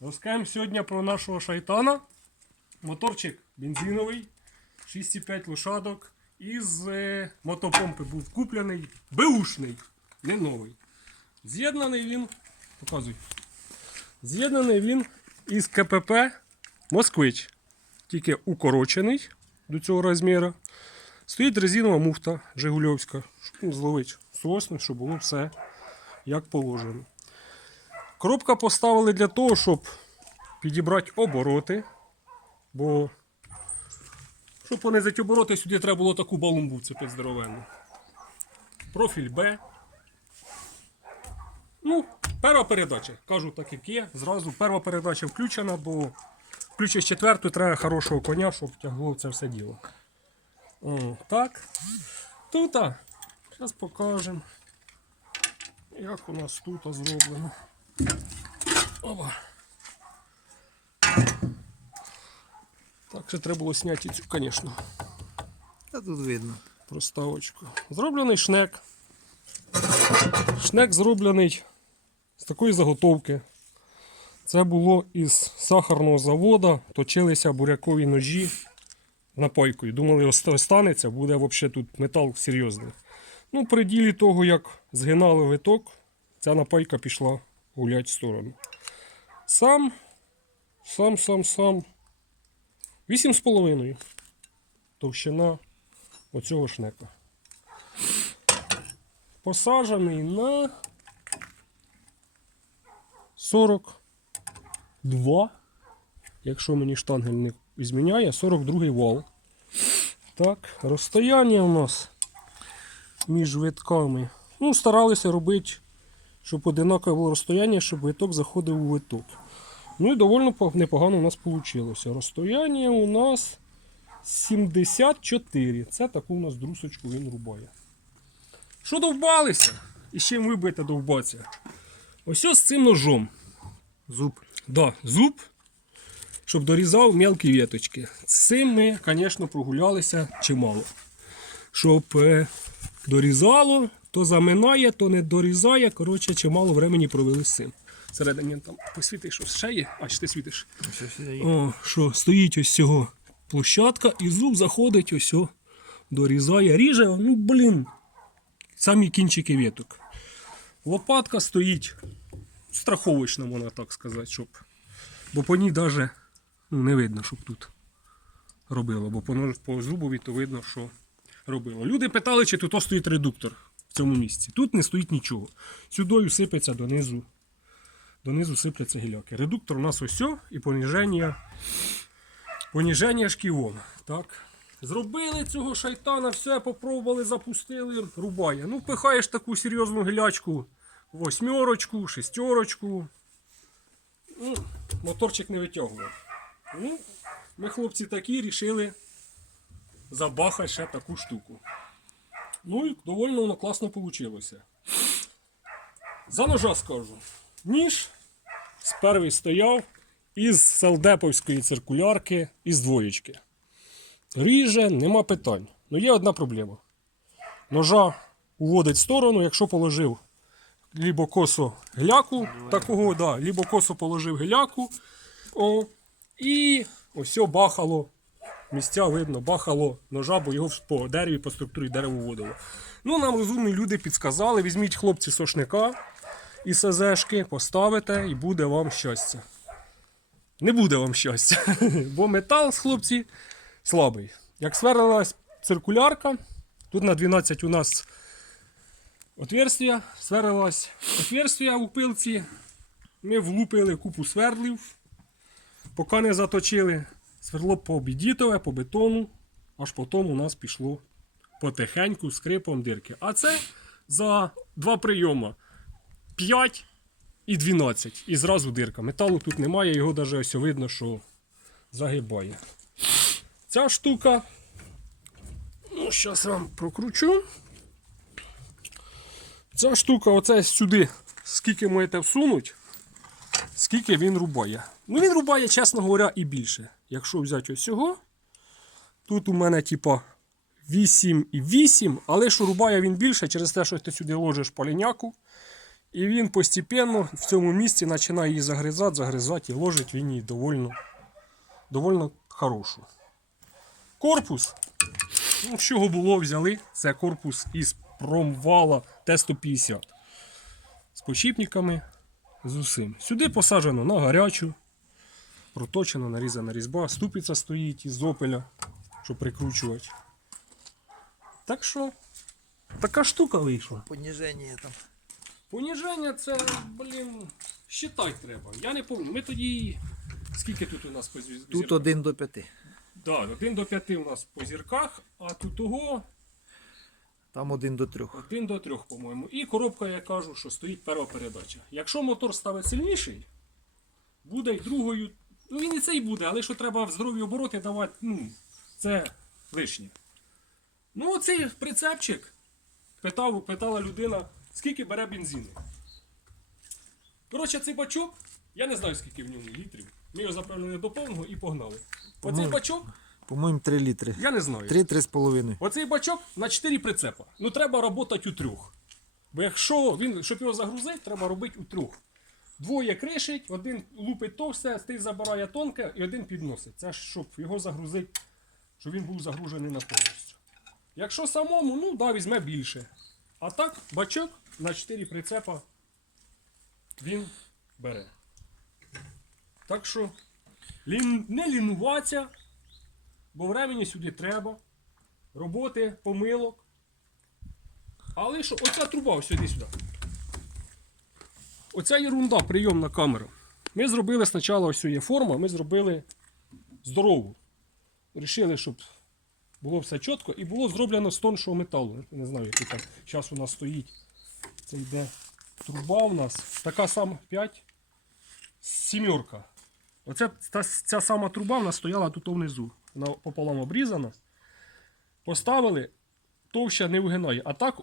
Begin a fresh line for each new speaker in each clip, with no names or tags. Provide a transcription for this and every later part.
Розкажемо сьогодні про нашого шайтана. Моторчик бензиновий, 6,5 лошадок. Із е, мотопомпи був куплений, беушний, не новий. З'єднаний він, показуй. З'єднаний він із КПП Москвич. Тільки укорочений до цього розміру. Стоїть резинова муфта Жигульовська, не сосни, щоб було все як положено. Коробка поставили для того, щоб підібрати обороти. Бо щоб понизити обороти, сюди треба було таку балумбу цепити здоровенну. Профіль Б. Ну, перша передача. Кажу так, як є. Зразу перша передача включена, бо включиш четверту, треба хорошого коня, щоб тягло це все діло. О, так. Тут. Зараз покажемо. Як у нас тут зроблено. Опа. Так, ще треба було зняти цю, звісно,
Та тут видно.
проставочку. Зроблений шнек. Шнек зроблений з такої заготовки. Це було із сахарного заводу, точилися бурякові ножі напойкою. Думали, оста- останеться, буде взагалі тут метал серйозний. Ну, при ділі того, як згинали виток, ця напайка пішла гулять в сторону. Сам, сам, сам, сам. 8,5 товщина оцього шнека. Посаджений на 42, якщо мені штангель не зміняє, 42 вал. Так, розстояння у нас між витками. Ну, старалися робити, щоб одинакове було розстояння, щоб виток заходив у виток. Ну і доволі непогано у нас вийшло. Розстояння у нас 74. Це таку у нас друсочку він рубає. Що довбалися? І з чим ви будете довбатися? Ось ось з цим ножом.
Зуб.
Да, зуб, щоб дорізав мелкі віточки. З цим ми, звісно, прогулялися чимало. Щоб е, дорізало, то заминає, то не дорізає. Коротше, чимало времени провели з цим. Всередині там посвіти, що ще є, а чи ти світиш. О, що стоїть ось цього площадка, і зуб заходить, ось о, дорізає, ріже, ну блін. Самі кінчики віток. Лопатка стоїть страховочна, можна так сказати, щоб. Бо по ній навіть ну, не видно, щоб тут робило. Бо по, по зубові то видно, що робило. Люди питали, чи тут стоїть редуктор в цьому місці. Тут не стоїть нічого. Сюдою сипеться донизу. Донизу сипляться гіляки. Редуктор у нас ось і поніження. Поніження шківом. Так. Зробили цього шайтана, все попробували, запустили, рубає. Ну, пихаєш таку серйозну гілячку, восьмерочку, шестерочку. Ну, моторчик не витягував. Ну, ми, хлопці, такі рішили забахати ще таку штуку. Ну і доволі воно класно вийшло. За ножа скажу. Ніж спервий стояв із селдеповської циркулярки із двоєчки. Ріже, нема питань. Ну є одна проблема. Ножа уводить в сторону, якщо положив лібо косо гляку, такого, да, лібо косо положив гляку. О, і ось бахало. Місця видно, бахало ножа, бо його по дереві, по структурі дерева вводило. Ну, нам розумні люди підсказали, візьміть хлопці сошника і СЗшки, поставите і буде вам щастя. Не буде вам щастя, бо метал, хлопці, слабий. Як сверлилась циркулярка, тут на 12 у нас отверстия, сверлилась отверстия у пилці. Ми влупили купу свердлів, поки не заточили. Сверло побідітове, по бетону, аж потім у нас пішло потихеньку скрипом дирки. А це за два прийоми 5 і 12. І зразу дирка. Металу тут немає, його навіть ось видно, що загибає. Ця штука. Ну, зараз вам прокручу. Ця штука, оце сюди, скільки можете всунуть, скільки він рубає. Ну, він рубає, чесно говоря, і більше. Якщо взяти ось цього, тут у мене, типа, 8 і 8, але що рубає він більше через те, що ти сюди ложиш поліняку І він постепенно в цьому місці починає її загризати, загризати і ложить він її довольно, довольно хорошу. Корпус. Ну, з чого було взяли? Це корпус із промвала Т-150. З почіпниками, з усім. Сюди посаджено на гарячу, проточена, нарізана різьба, ступиця стоїть із опеля, щоб прикручувати. Так що, така штука вийшла.
Поніження там.
Поніження це, блін, считати треба. Я не пам'ятаю. Ми тоді. Скільки тут у нас по звіз-
Тут
зірках?
1 до 5.
Да, 1 до 5 у нас по зірках, а тут того
Там 1 до 3.
1 до 3, по-моєму. І коробка, я кажу, що стоїть перша передача. Якщо мотор ставить сильніший, буде й другою. Ну він і цей буде, але що треба в здорові обороти давати, ну, це лишнє. Ну, оцей прицепчик питав, питала людина, скільки бере бензину. Коротше, цей бачок, я не знаю, скільки в ньому літрів. Ми його заправили до повного і погнали. Оцей бачок,
По-моєму, 3 літри.
я не знаю.
3-3,5.
Оцей бачок на 4 прицепа. Ну треба працювати у трьох. Бо якщо він, щоб його загрузити, треба робити у трьох. Двоє кришить, один лупить товсте, стиль забирає тонке і один підносить. Це ж щоб його загрузити, щоб він був загружений на повністю. Якщо самому, ну да, візьме більше. А так, бачок на 4 прицепа він бере. Так що лін... не лінуватися, бо времени сюди треба роботи, помилок. Але що, оця труба, сюди сюди. Оця ерунда, прийомна камера. Ми зробили спочатку ось є форма, ми зробили здорову. Рішили, щоб було все чітко і було зроблено з тоншого металу. Не знаю, який там зараз у нас стоїть. Це йде труба у нас. Така сама 5 сімерка. Оце та, ця сама труба в нас стояла тут внизу. Вона пополам обрізана. Поставили, товща не вигинає. А так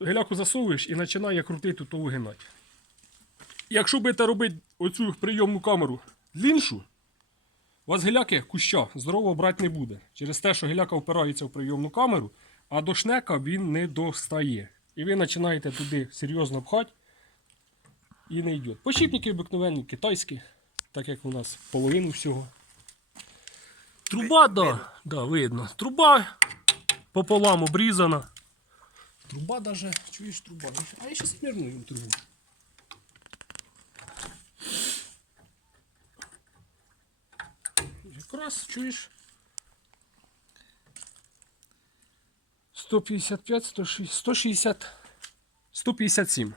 геляку засовуєш і починає крутити, то вигинати. Якщо будете робити оцю прийомну камеру дліншу, у вас геляки куща здорово брати не буде. Через те, що геляка впирається в прийомну камеру, а до шнека він не достає. І ви починаєте туди серйозно пхати і не йде. Почіпники обикновенні, китайські, так як у нас половину всього. Труба, да, да, видно. Труба пополам обрізана. Труба даже, чуєш труба. А я зараз мірну їм трубу. Якраз чуєш. 155, 160, 160, 157.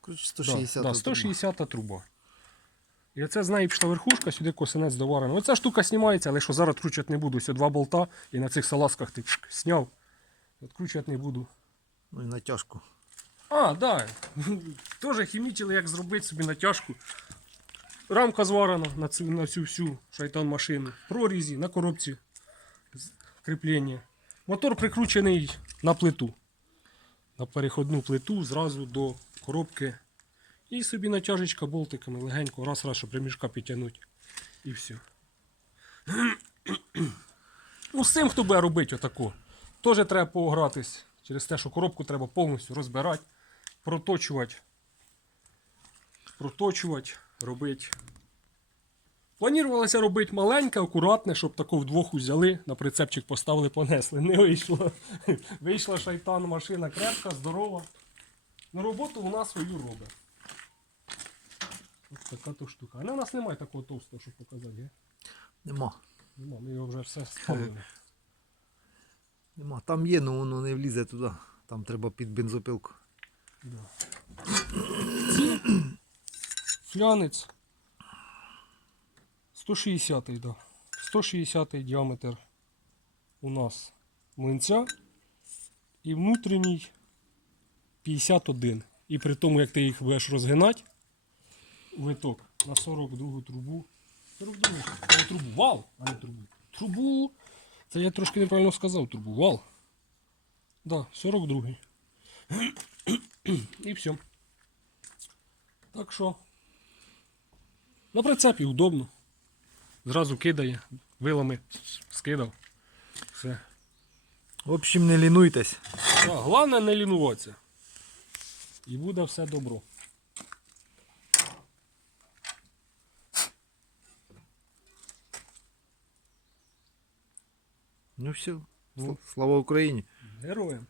Коротше, 160.
Да, да, 160 труба. І оце з неї пішла верхушка, сюди косинець доварений. Оця штука знімається, але що зараз відкручувати не буду. Ось два болта і на цих салазках ти сняв. Відкручувати не буду.
Ну і натяжку.
А, да. Теж хімічили, як зробити собі натяжку. Рамка зварена на цю, на цю всю шайтан машину. Прорізі на коробці кріплення. Мотор прикручений на плиту. На переходну плиту зразу до коробки. І собі натяжечка болтиками легенько, раз раз, щоб ремішка підтягнути. І все. Ну, з цим, хто буде робити отако, теж треба погратись. Через те, що коробку треба повністю розбирати, проточувати. Проточувати, робити. Планувалося робити маленьке, акуратне, щоб тако вдвох взяли, на прицепчик поставили, понесли. Не вийшло. Вийшла шайтан, машина крепка, здорова. Ну, роботу вона свою робить. Ось така то штука. Але у нас немає такого товстого, щоб показати. Є?
Нема.
Нема, ми його вже все спалили.
Нема. Там є, але воно не влізе туди. Там треба під бензопилку.
Да. Флянець 160 да. 160 діаметр у нас млинця і внутрішній 51. І при тому, як ти їх будеш розгинати, виток на 42 трубу. 42 не трубу. Вал, а не трубу. Трубу. Це я трошки неправильно сказав, трубу. Вал. Да, 42. І все. Так що. На прицепі удобно. Зразу кидає, вилами скидав. Все.
В общем, не лінуйтесь.
Так, Головне не лінуватися. І буде все добро.
Ну все, ну. слава Україні.
Героям.